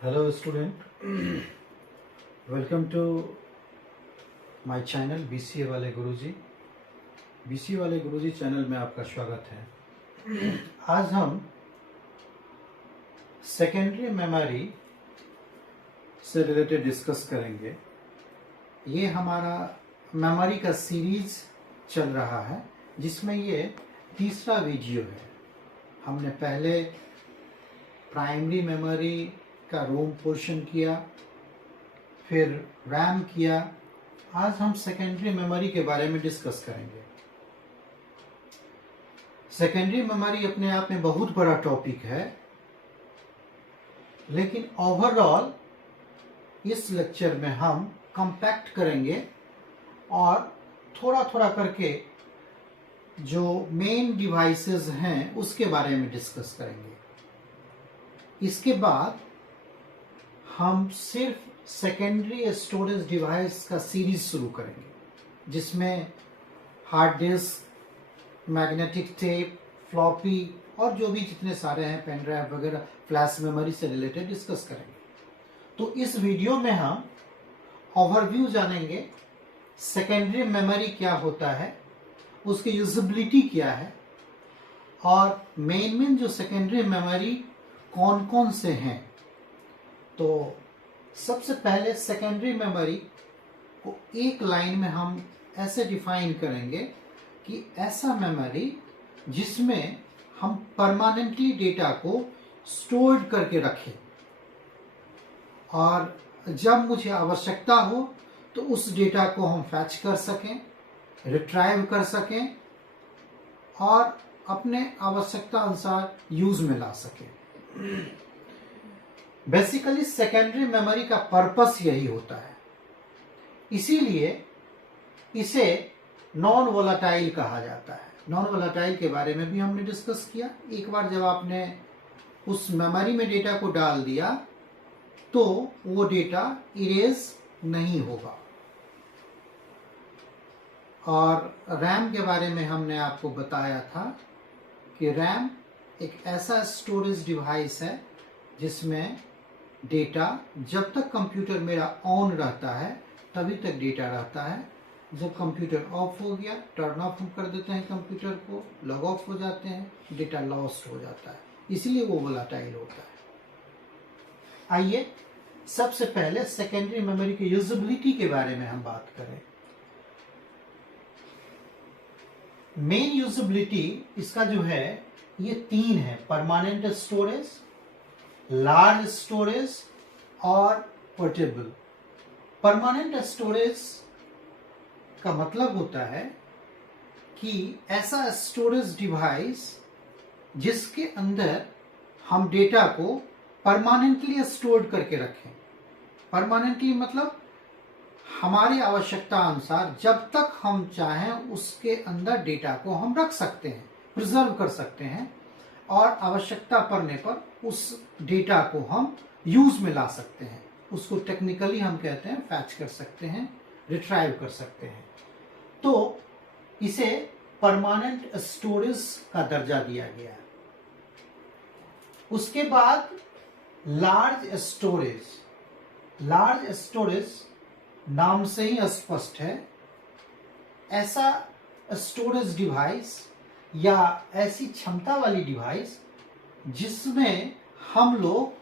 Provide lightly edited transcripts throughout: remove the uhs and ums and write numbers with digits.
Hello student, welcome to my channel BCA वाले गुरुजी। BCA वाले गुरुजी channel में आपका स्वागत है। आज हम सेकेंडरी मेमोरी से रिलेटेड डिस्कस करेंगे। ये हमारा मेमोरी का सीरीज चल रहा है जिसमें ये तीसरा वीडियो है। हमने पहले प्राइमरी मेमोरी का रोम पोर्शन किया, फिर रैम किया। आज हम सेकेंडरी मेमोरी के बारे में डिस्कस करेंगे। सेकेंडरी मेमोरी अपने आप में बहुत बड़ा टॉपिक है, लेकिन ओवरऑल इस लेक्चर में हम कंपैक्ट करेंगे और थोड़ा थोड़ा करके जो मेन डिवाइसेस हैं उसके बारे में डिस्कस करेंगे। इसके बाद हम सिर्फ सेकेंडरी स्टोरेज डिवाइस का सीरीज शुरू करेंगे, जिसमें hard disk, magnetic tape, floppy और जो भी जितने सारे हैं पेन ड्राइव वगैरह फ्लैश मेमोरी से रिलेटेड डिस्कस करेंगे। तो इस वीडियो में हम ओवरव्यू जानेंगे, सेकेंडरी मेमोरी क्या होता है, उसकी यूजेबिलिटी क्या है और मेन जो सेकेंडरी मेमोरी कौन कौन से हैं। तो सबसे पहले सेकेंडरी मेमोरी को एक लाइन में हम ऐसे डिफाइन करेंगे कि ऐसा मेमोरी जिसमें हम परमानेंटली डेटा को स्टोर्ड करके रखें और जब मुझे आवश्यकता हो तो उस डेटा को हम फैच कर सकें, रिट्राइव कर सकें और अपने आवश्यकता अनुसार यूज में ला सकें। बेसिकली सेकेंडरी मेमोरी का पर्पस यही होता है, इसीलिए इसे नॉन वोलाटाइल कहा जाता है। नॉन वोलाटाइल के बारे में भी हमने डिस्कस किया। एक बार जब आपने उस मेमोरी में डेटा को डाल दिया तो वो डेटा इरेज नहीं होगा। और रैम के बारे में हमने आपको बताया था कि रैम एक ऐसा स्टोरेज डिवाइस है जिसमें डेटा जब तक कंप्यूटर मेरा ऑन रहता है तभी तक डेटा रहता है। जब कंप्यूटर ऑफ हो गया, टर्न ऑफ हम कर देते हैं कंप्यूटर को, लॉग ऑफ हो जाते हैं, डेटा लॉस्ट हो जाता है, इसलिए वो वोलाटाइल होता है। आइए सबसे पहले सेकेंडरी मेमोरी की यूजेबिलिटी के बारे में हम बात करें। मेन यूजेबिलिटी इसका जो है ये तीन है: परमानेंट स्टोरेज, लार्ज स्टोरेज और पोर्टेबल। परमानेंट स्टोरेज का मतलब होता है कि ऐसा स्टोरेज डिवाइस जिसके अंदर हम डेटा को परमानेंटली स्टोर करके रखें। परमानेंटली मतलब हमारी आवश्यकता अनुसार जब तक हम चाहें उसके अंदर डेटा को हम रख सकते हैं, प्रिजर्व कर सकते हैं और आवश्यकता पड़ने पर उस डेटा को हम यूज में ला सकते हैं। उसको टेक्निकली हम कहते हैं फैच कर सकते हैं, रिट्राइव कर सकते हैं। तो इसे परमानेंट स्टोरेज का दर्जा दिया गया है। उसके बाद लार्ज स्टोरेज। लार्ज स्टोरेज नाम से ही स्पष्ट है, ऐसा स्टोरेज डिवाइस या ऐसी क्षमता वाली डिवाइस जिसमें हम लोग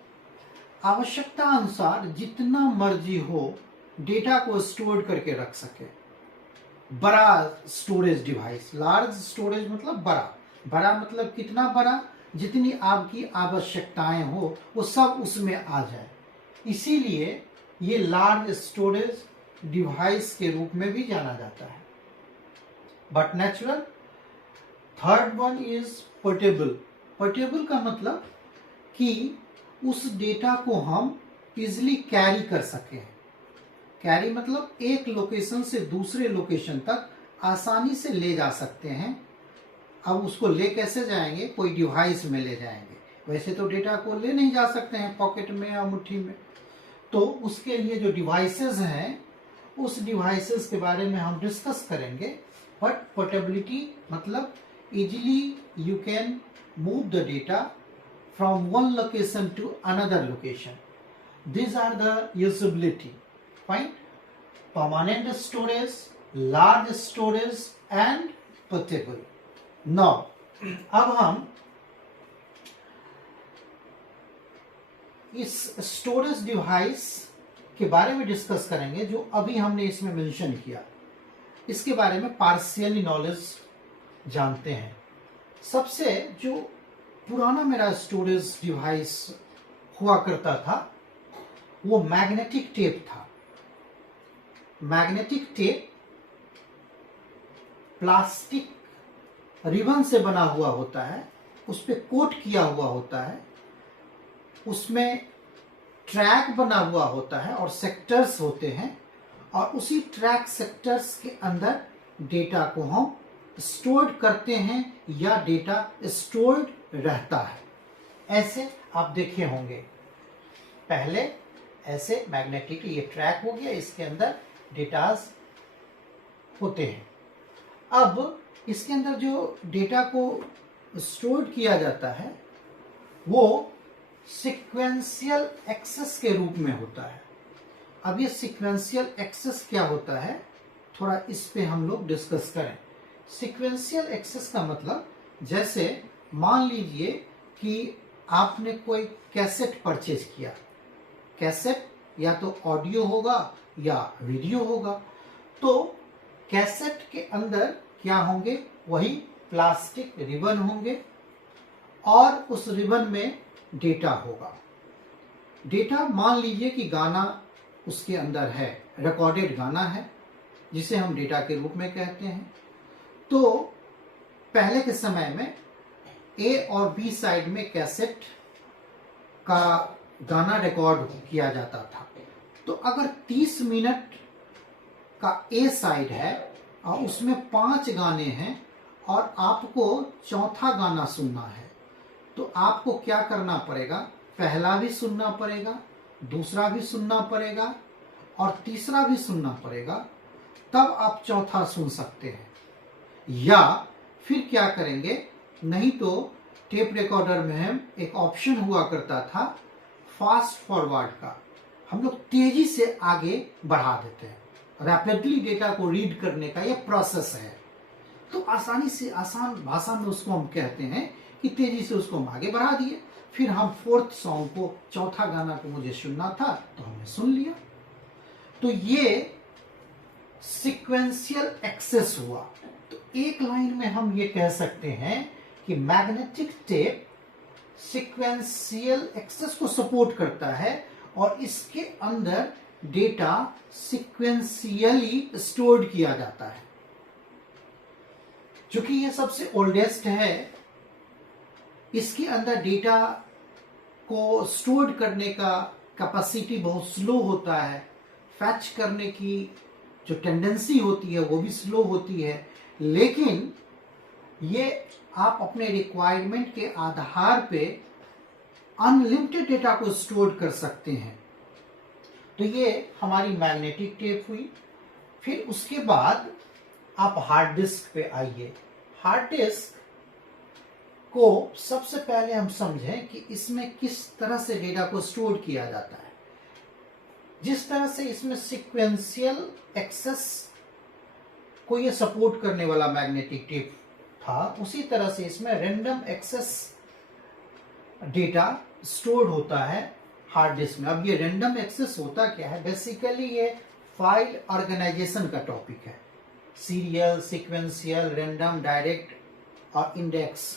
आवश्यकता अनुसार जितना मर्जी हो डेटा को स्टोर करके रख सके। बड़ा स्टोरेज डिवाइस, लार्ज स्टोरेज मतलब बड़ा। बड़ा मतलब कितना बड़ा? जितनी आपकी आवश्यकताएं हो वो सब उसमें आ जाए, इसीलिए ये लार्ज स्टोरेज डिवाइस के रूप में भी जाना जाता है। But natural third one is portable. Portable का मतलब कि उस डेटा को हम इजिली कैरी कर सकें। कैरी मतलब एक लोकेशन से दूसरे लोकेशन तक आसानी से ले जा सकते हैं। अब उसको ले कैसे जाएंगे? कोई डिवाइस में ले जाएंगे। वैसे तो डेटा को ले नहीं जा सकते हैं पॉकेट में या मुट्ठी में, तो उसके लिए जो डिवाइसेस हैं उस डिवाइसेस के बारे में हम डिस्कस करेंगे। बट पोर्टेबिलिटी मतलब easily you can move the data from one location to another location। These are the usability. Fine. Permanent storage, large storage and portable. Now, अब हम इस स्टोरेज डिवाइस के बारे में डिस्कस करेंगे जो अभी हमने इसमें मेंशन किया। इसके बारे में पार्शियली नॉलेज जानते हैं। सबसे जो पुराना मेरा स्टोरेज डिवाइस हुआ करता था वो मैग्नेटिक टेप था। मैग्नेटिक टेप प्लास्टिक रिबन से बना हुआ होता है, उस पे कोट किया हुआ होता है, उसमें ट्रैक बना हुआ होता है और सेक्टर्स होते हैं, और उसी ट्रैक सेक्टर्स के अंदर डेटा को हम स्टोर करते हैं या डेटा स्टोर्ड रहता है। ऐसे आप देखे होंगे, पहले ऐसे मैग्नेटिक ये ट्रैक हो गया, इसके अंदर डेटास होते हैं। अब इसके अंदर जो डेटा को स्टोर किया जाता है वो सीक्वेंशियल एक्सेस के रूप में होता है। अब ये सीक्वेंशियल एक्सेस क्या होता है, थोड़ा इस पे हम लोग डिस्कस करें। सीक्वेंशियल एक्सेस का मतलब, जैसे मान लीजिए कि आपने कोई कैसेट परचेज किया। कैसेट या तो ऑडियो होगा या वीडियो होगा। तो कैसेट के अंदर क्या होंगे, वही प्लास्टिक रिबन होंगे और उस रिबन में डेटा होगा। डेटा मान लीजिए कि गाना उसके अंदर है, रिकॉर्डेड गाना है जिसे हम डेटा के रूप में कहते हैं। तो पहले के समय में ए और बी साइड में कैसेट का गाना रिकॉर्ड किया जाता था। तो अगर 30 मिनट का ए साइड है और उसमें 5 गाने हैं और आपको चौथा गाना सुनना है, तो आपको क्या करना पड़ेगा, पहला भी सुनना पड़ेगा, दूसरा भी सुनना पड़ेगा और तीसरा भी सुनना पड़ेगा, तब आप चौथा सुन सकते हैं। या फिर क्या करेंगे, नहीं तो टेप रिकॉर्डर में हम एक ऑप्शन हुआ करता था फास्ट फॉरवर्ड का, हम लोग तेजी से आगे बढ़ा देते हैं। रैपिडली डेटा को रीड करने का ये प्रोसेस है। तो आसानी से, आसान भाषा में उसको हम कहते हैं कि तेजी से उसको हम आगे बढ़ा दिए। फिर हम फोर्थ सॉन्ग को, चौथा गाना को मुझे सुनना था तो हमने सुन लिया। तो ये सीक्वेंशियल एक्सेस हुआ। तो एक लाइन में हम ये कह सकते हैं कि मैग्नेटिक टेप सीक्वेंशियल एक्सेस को सपोर्ट करता है और इसके अंदर डेटा सीक्वेंशियली स्टोर्ड किया जाता है। चूंकि ये सबसे ओल्डेस्ट है, इसके अंदर डेटा को स्टोर करने का कैपेसिटी बहुत स्लो होता है, फैच करने की जो टेंडेंसी होती है वो भी स्लो होती है। लेकिन ये आप अपने रिक्वायरमेंट के आधार पे अनलिमिटेड डेटा को स्टोर कर सकते हैं। तो ये हमारी मैग्नेटिक टेप हुई। फिर उसके बाद आप हार्ड डिस्क पे आइए। हार्ड डिस्क को सबसे पहले हम समझें कि इसमें किस तरह से डेटा को स्टोर किया जाता है। जिस तरह से इसमें सीक्वेंशियल एक्सेस को ये सपोर्ट करने वाला मैग्नेटिक टेप था, उसी तरह से इसमें रैंडम एक्सेस डेटा स्टोर्ड होता है हार्ड डिस्क में। अब ये रैंडम एक्सेस होता क्या है, बेसिकली ये फाइल ऑर्गेनाइजेशन का टॉपिक है। सीरियल, सीक्वेंशियल, रैंडम, डायरेक्ट और इंडेक्स।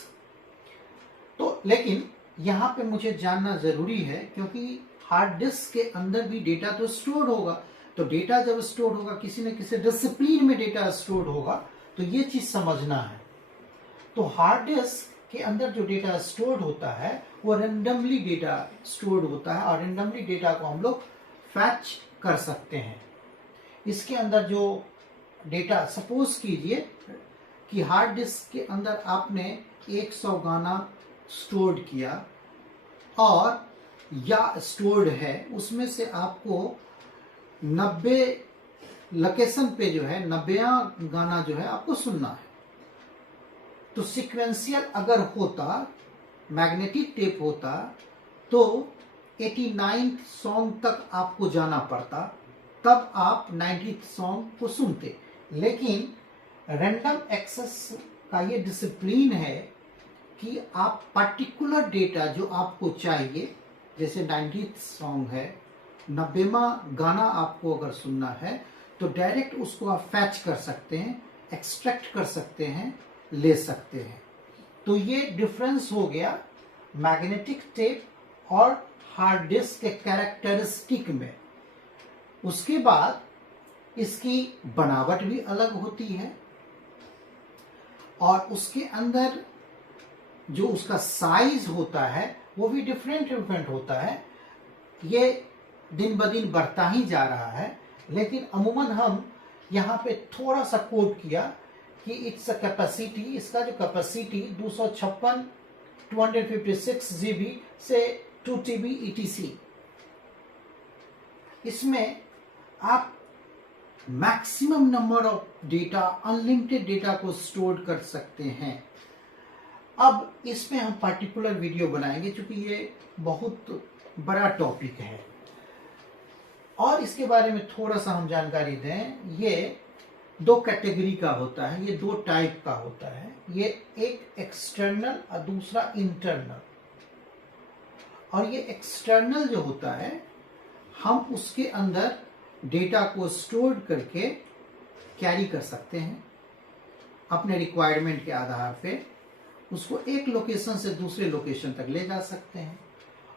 तो लेकिन यहाँ पे मुझे जानना जरूरी है, क्योंकि हार्ड डिस्क के अंदर भी डेटा तो स्टोर होगा। तो डेटा जब स्टोर होगा, किसी न किसी डिसिप्लिन में डेटा स्टोर होगा, तो ये चीज समझना है। तो हार्ड डिस्क के अंदर जो डेटा स्टोर्ड होता है वो रेंडमली डेटा स्टोर्ड होता है और रेंडमली डेटा को हम लोग फैच कर सकते हैं। इसके अंदर जो डेटा, सपोज कीजिए कि हार्ड डिस्क के अंदर आपने 100 गाना स्टोर्ड किया और या स्टोर्ड है, उसमें से आपको 90 लोकेशन पे जो है 90 गाना जो है आपको सुनना है। तो सीक्वेंशियल अगर होता, मैग्नेटिक टेप होता, तो 89th सॉन्ग तक आपको जाना पड़ता, तब आप 90th सॉन्ग को सुनते। लेकिन रैंडम एक्सेस का ये डिसिप्लिन है कि आप पर्टिकुलर डेटा जो आपको चाहिए, जैसे 90th सॉन्ग है, 90वां गाना आपको अगर सुनना है तो डायरेक्ट उसको आप फैच कर सकते हैं, एक्सट्रैक्ट कर सकते हैं, ले सकते हैं। तो ये डिफरेंस हो गया मैग्नेटिक टेप और हार्ड डिस्क के कैरेक्टरिस्टिक में। उसके बाद इसकी बनावट भी अलग होती है और उसके अंदर जो उसका साइज होता है वो भी डिफरेंट होता है। ये दिन ब दिन बढ़ता ही जा रहा है, लेकिन अमूमन हम यहाँ पे थोड़ा सा कोट किया कि इट्स कैपेसिटी, इसका जो कैपेसिटी 256 256 GB से 2 TB ETC, इसमें आप maximum number of data, unlimited data को स्टोर कर सकते हैं। अब इसमें हम पर्टिकुलर वीडियो बनाएंगे क्योंकि ये बहुत बड़ा टॉपिक है और इसके बारे में थोड़ा सा हम जानकारी दें। ये 2 कैटेगरी का होता है, ये 2 टाइप का होता है। ये एक एक्सटर्नल और दूसरा इंटरनल। और ये एक्सटर्नल जो होता है, हम उसके अंदर डेटा को स्टोर करके कैरी कर सकते हैं अपने रिक्वायरमेंट के आधार पे, उसको एक लोकेशन से दूसरे लोकेशन तक ले जा सकते हैं।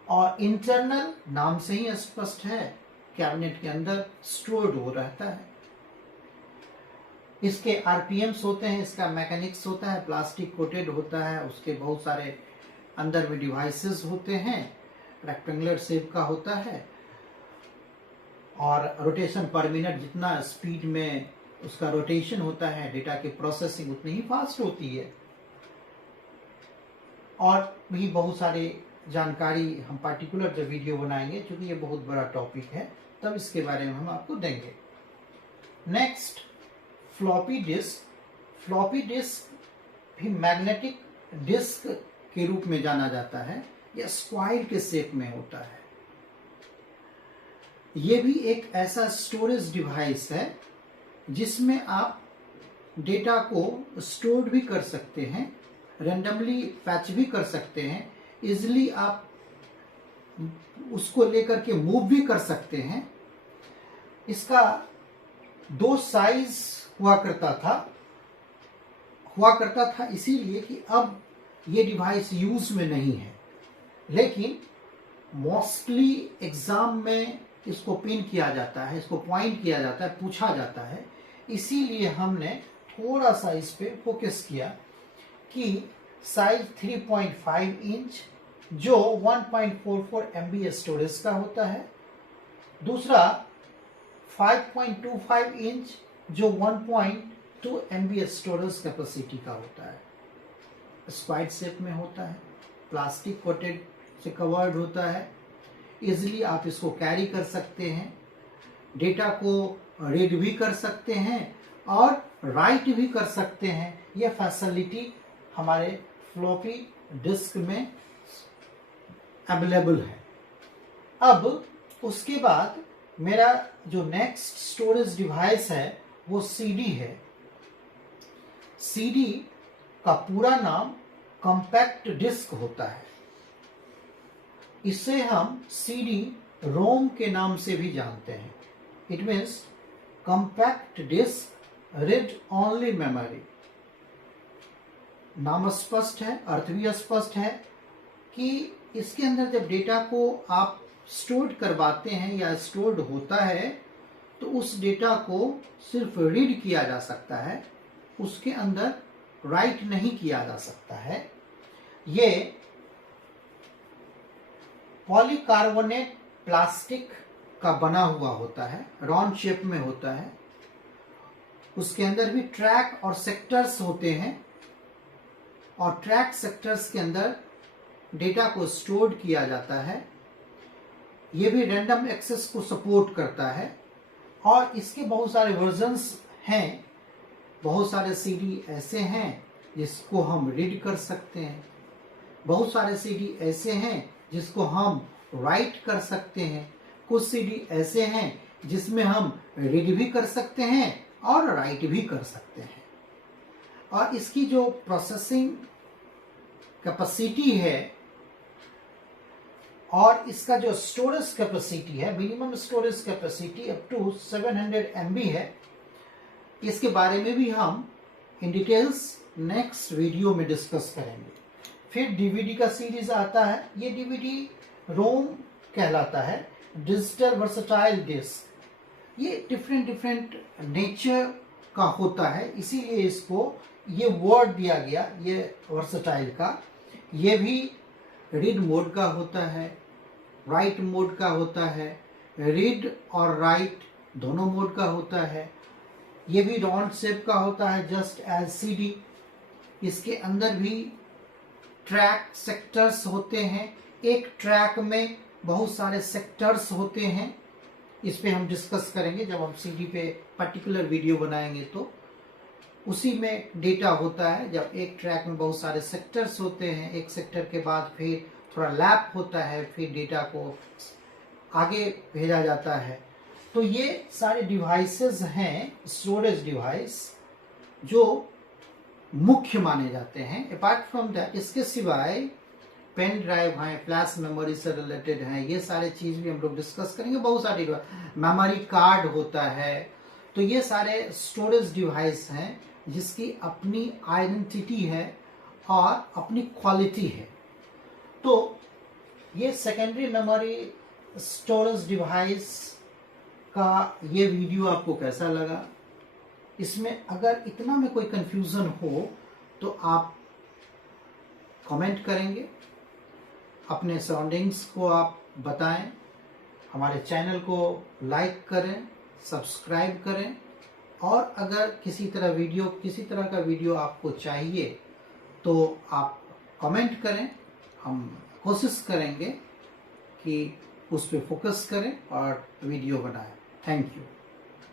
और इंटरनल नाम से ही स्पष्ट है, कैबिनेट के अंदर स्टोर्ड हो रहता है। इसके आरपीएम्स होते हैं, इसका मैकेनिक्स होता है, प्लास्टिक कोटेड होता है, उसके बहुत सारे अंदर में डिवाइसेस होते हैं, रेक्टेंगुलर शेप का होता है और रोटेशन पर मिनट जितना स्पीड में उसका रोटेशन होता है, डेटा की प्रोसेसिंग उतनी ही फास्ट होती है। और भी बहुत सारी जानकारी हम पर्टिकुलर जब वीडियो बनाएंगे, क्योंकि ये बहुत बड़ा टॉपिक है, तब इसके बारे में हम आपको देंगे। Next, floppy disk. Floppy disk भी मैग्नेटिक डिस्क के रूप में जाना जाता है, यह स्क्वायर के शेप में होता है। यह भी एक ऐसा स्टोरेज डिवाइस है जिसमें आप डेटा को स्टोर भी कर सकते हैं, रैंडमली फैच भी कर सकते हैं, इजिली आप उसको लेकर के मूव भी कर सकते हैं। इसका 2 साइज हुआ करता था इसीलिए कि अब ये डिवाइस यूज में नहीं है, लेकिन मोस्टली एग्जाम में इसको पिन किया जाता है, इसको पॉइंट किया जाता है, पूछा जाता है। इसीलिए हमने थोड़ा सा इस पे फोकस किया कि साइज 3.5 इंच जो 1.44 MB स्टोरेज का होता है, दूसरा 5.25 इंच जो 1.2 MB स्टोरेज कैपेसिटी का होता है, स्क्वायर शेप में होता है, प्लास्टिक कोटेड से कवर्ड होता है। इजिली आप इसको कैरी कर सकते हैं, डेटा को रीड भी कर सकते हैं और राइट भी कर सकते हैं। यह फैसिलिटी हमारे फ्लॉपी डिस्क में अवेलेबल है। अब उसके बाद मेरा जो नेक्स्ट स्टोरेज डिवाइस है वो सीडी है। सीडी का पूरा नाम कॉम्पैक्ट डिस्क होता है। इसे हम सीडी रोम के नाम से भी जानते हैं। It means compact disc read only memory. नाम स्पष्ट है, अर्थ भी स्पष्ट है कि इसके अंदर जब डेटा को आप स्टोर करवाते हैं या स्टोर्ड होता है तो उस डेटा को सिर्फ रीड किया जा सकता है, उसके अंदर राइट नहीं किया जा सकता है। ये पॉलीकार्बोनेट प्लास्टिक का बना हुआ होता है, राउंड शेप में होता है। उसके अंदर भी ट्रैक और सेक्टर्स होते हैं और ट्रैक सेक्टर्स के अंदर डेटा को स्टोर किया जाता है। ये भी रैंडम एक्सेस को सपोर्ट करता है और इसके बहुत सारे वर्जन्स हैं। बहुत सारे सीडी ऐसे हैं जिसको हम रीड कर सकते हैं, बहुत सारे सीडी ऐसे हैं जिसको हम राइट कर सकते हैं, कुछ सीडी ऐसे हैं जिसमें हम रीड भी कर सकते हैं और राइट भी कर सकते हैं। और इसकी जो प्रोसेसिंग कैपेसिटी है और इसका जो स्टोरेज कैपेसिटी है, minimum storage capacity up to 700 MB है। इसके बारे में भी हम इन डिटेल्स नेक्स्ट वीडियो में डिस्कस करेंगे। फिर डीवीडी का सीरीज आता है, ये डीवीडी रोम कहलाता है, डिजिटल वर्सेटाइल डिस्क। ये डिफरेंट नेचर का होता है, इसीलिए इसको ये वर्ड दिया गया, ये वर्सेटाइल का। ये भी रीड मोड का होता है, राइट मोड का होता है, रीड और राइट दोनों मोड का होता है। ये भी राउंड शेप का होता है, जस्ट एज सीडी। इसके अंदर भी ट्रैक सेक्टर्स होते हैं, एक ट्रैक में बहुत सारे सेक्टर्स होते हैं। इस पे हम डिस्कस करेंगे जब हम सीडी पे पर्टिकुलर वीडियो बनाएंगे। तो उसी में डेटा होता है, जब एक ट्रैक में बहुत सारे सेक्टर्स होते हैं, एक सेक्टर के बाद फिर थोड़ा लैप होता है, फिर डेटा को आगे भेजा जाता है। तो ये सारे डिवाइसेस हैं, स्टोरेज डिवाइस, जो मुख्य माने जाते हैं। अपार्ट फ्रॉम दैट, इसके सिवाय पेन ड्राइव हैं, फ्लैश मेमोरी से रिलेटेड हैं, ये सारे चीज भी हम लोग डिस्कस करेंगे। बहुत सारी मेमोरी कार्ड होता है। तो ये सारे स्टोरेज डिवाइस हैं जिसकी अपनी आइडेंटिटी है और अपनी क्वालिटी है। तो ये सेकेंडरी मेमोरी स्टोरेज डिवाइस का ये वीडियो आपको कैसा लगा? इसमें अगर इतना में कोई कंफ्यूजन हो तो आप कमेंट करेंगे, अपने सराउंडिंग्स को आप बताएं, हमारे चैनल को लाइक करें, सब्सक्राइब करें। और अगर किसी तरह का वीडियो आपको चाहिए तो आप कमेंट करें, हम कोशिश करेंगे कि उस पर फोकस करें और वीडियो बनाएं। Thank you.